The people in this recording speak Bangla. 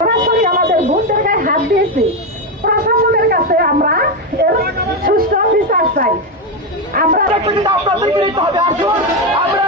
প্রশাসনিক আমাদের ভূতের গায়ে হাত দিয়েছি। প্রশাসনের কাছে আমরা এর সুস্থ বিচার চাই। আমরা প্রতিনিধি আমরা